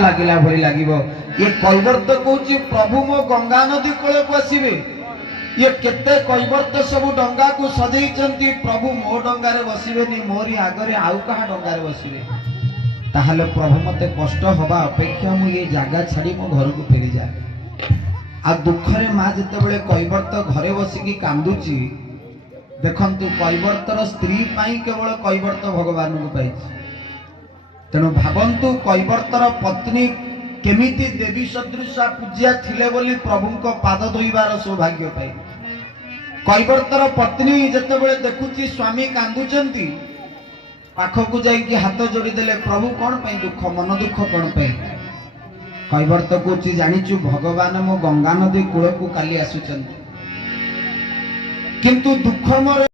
लगिला भली लागिबो ये कैवर्त कहूँ प्रभु मो गंगा नदी कूल को आसबे ये केते कैवर्त सब डंगा को सजई प्रभु मो डंगारे बसबेनी मोरी आगरे आउ कहा डंगारे बसबे ताहले प्रभु मते कष्ट हवा अपेक्षा मु ये जागा छाड़ी मो घर को फेरी जाए आ दुखरे माँ जिते कैवर्त घरे बसिकी कांदुची देखंतु कैवर्तर स्त्री पाई केवल कैवर्त भगवान को पाई तेणु भावंतु कैवर्तर पत्नी केमिति देवी सदृशा पूज्या थिले बोली प्रभु को पाद धोइबार सौभाग्य पाई कैवर्तर पत्नी जेतेबेले देखुची स्वामी कांदुचंती पाखकु जाइकी हाथ जोड़ी देले प्रभु कौन पाई दुख मन दुख कौन पाई कैवर्त कहूँ जानिचु भगवान मो गंगा नदी कूल को काली आसुचंती किंतु दुख मोर